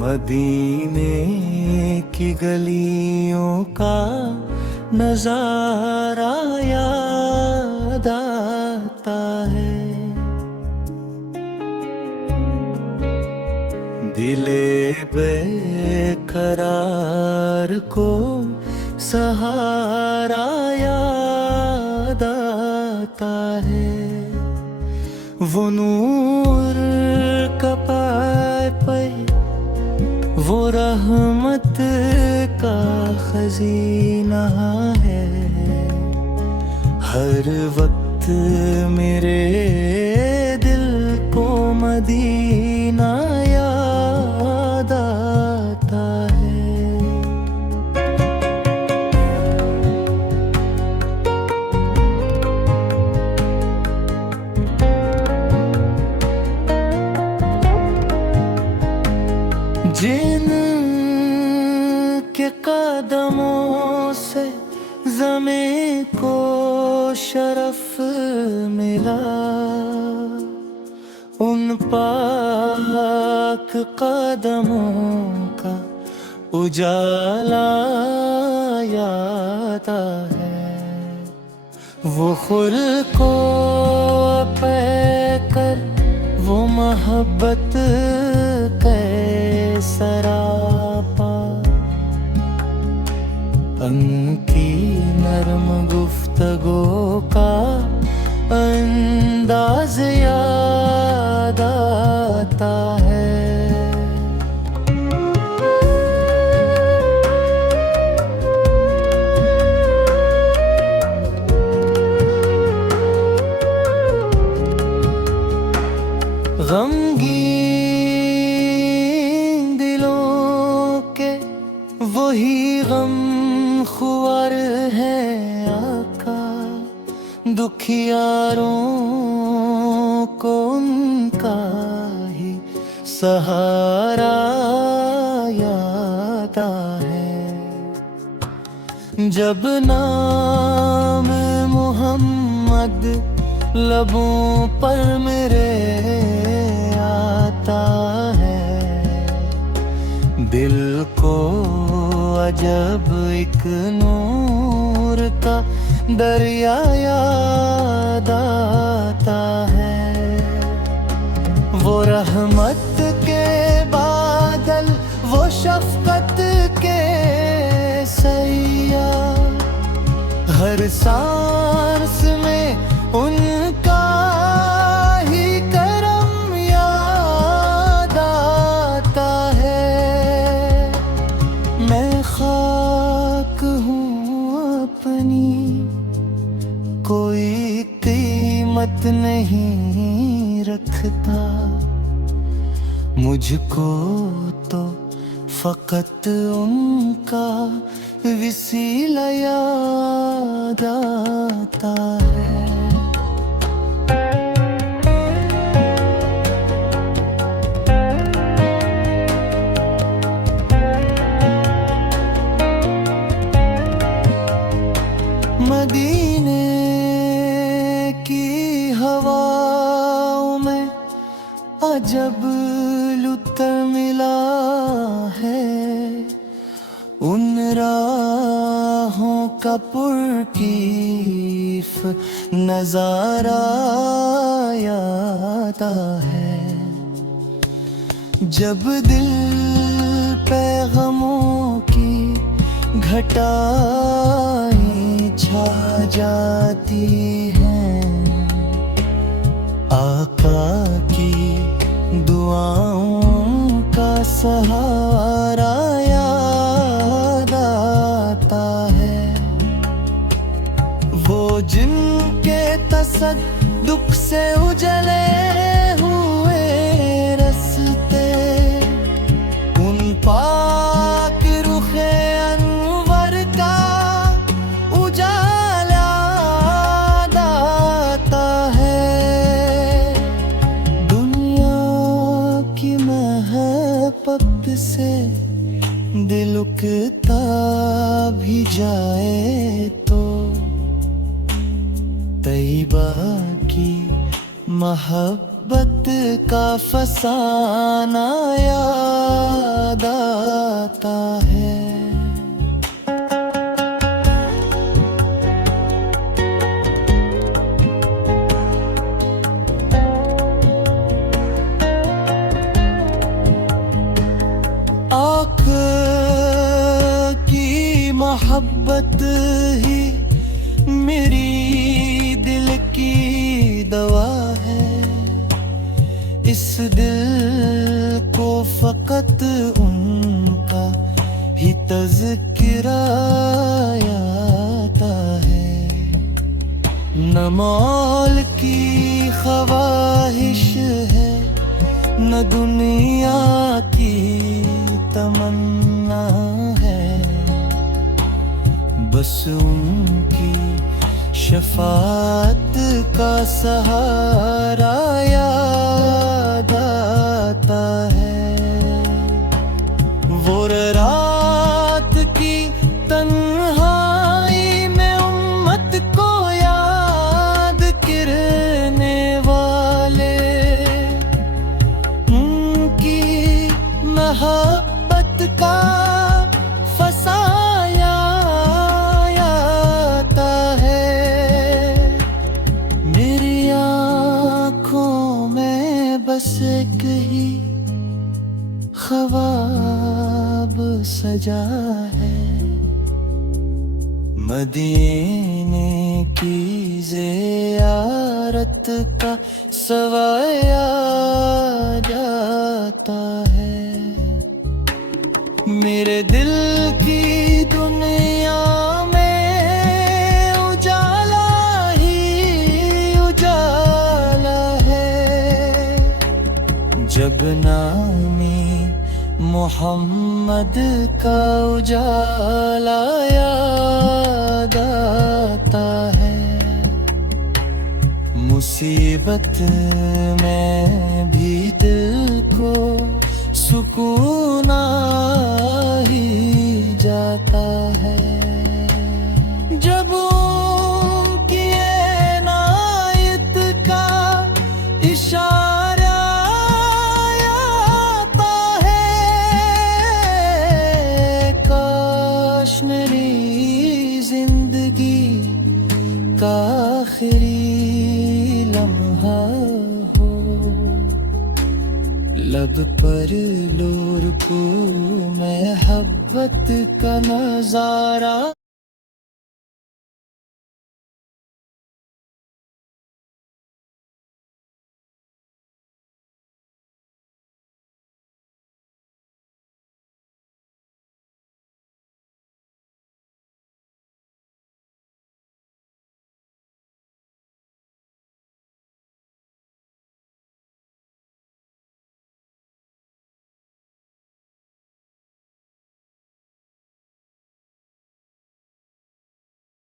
मदीने की गलियों का नजारा याद आता है। दिले बेकरार को सहारा याद आता है। वो नूर का पे वो रहमत का खजीना है। हर वक्त मेरे दिल को मदीना याद आता है। जिन के कदमों से ज़मीं को शरफ मिला, उन पाक कदमों का उजाला याद है। वो खुद को पे कर वो मोहब्बत सरापा, उनकी नरम गुफ्तगू का अंदाज याद आता है। गमगीन दिलों के वही गम खुआर है आका, दुखियारों को उनका ही सहारा याद है। जब नाम मोहम्मद लबों पर मेरे आता है, दिल को अजब एक नूर का दरिया याद आता है। वो रहमत के बादल, वो शफकत के सैया, हर सांस में उनका ही करम याद आता है। मैं खाक हूँ अपनी, कोई कीमत नहीं रखता, मुझको तो फकत उनका वसीला याद आता है। मदीने की हवाओं में अजब लुत्फ मिला है। उन राहों का पुरकीफ नजारा याद है। जब दिल पे गमों की घटाएं छा जाती हैं, आका की दुआओं का सहारा याद आता है। वो जिनके तसद्दुक से उजले हुए रस्ते, उन पाक रुखे अनवर का उजाला आता है। दुनिया की महबत से दिल उकता भी जाए तो तैयबा की महब्बत मोहब्बत का फसाना याद आता है। आँख की मोहब्बत ही मेरी दिल की दवा है। इस दिल को फकत उनका ही तज़किरा आता है। न मौल की ख्वाहिश है, न दुनिया की तमन्ना है। बस उनकी शफाअत का सहारा याद आता है। वो रात की तन्हाई में उम्मत को याद करने वाले, उनकी मोहब्बत का फसाया आता है। मेरी आँखों में बस एक ही ख्वाब सजा है। मदीने की ज़ियारत का सवाया जाता है। मेरे दिल की दुनिया में उजाला ही उजाला है। जब नामी मोहम्मद का उजाला याद आता है। मुसीबत में भी दिल को सुकून आ ही जाता है। जब उनकी इनायत का इशारा आता है। काश मेरी जिंदगी का आखिरी लम्हा हो, लब पर लोर को मोहब्बत का नजारा।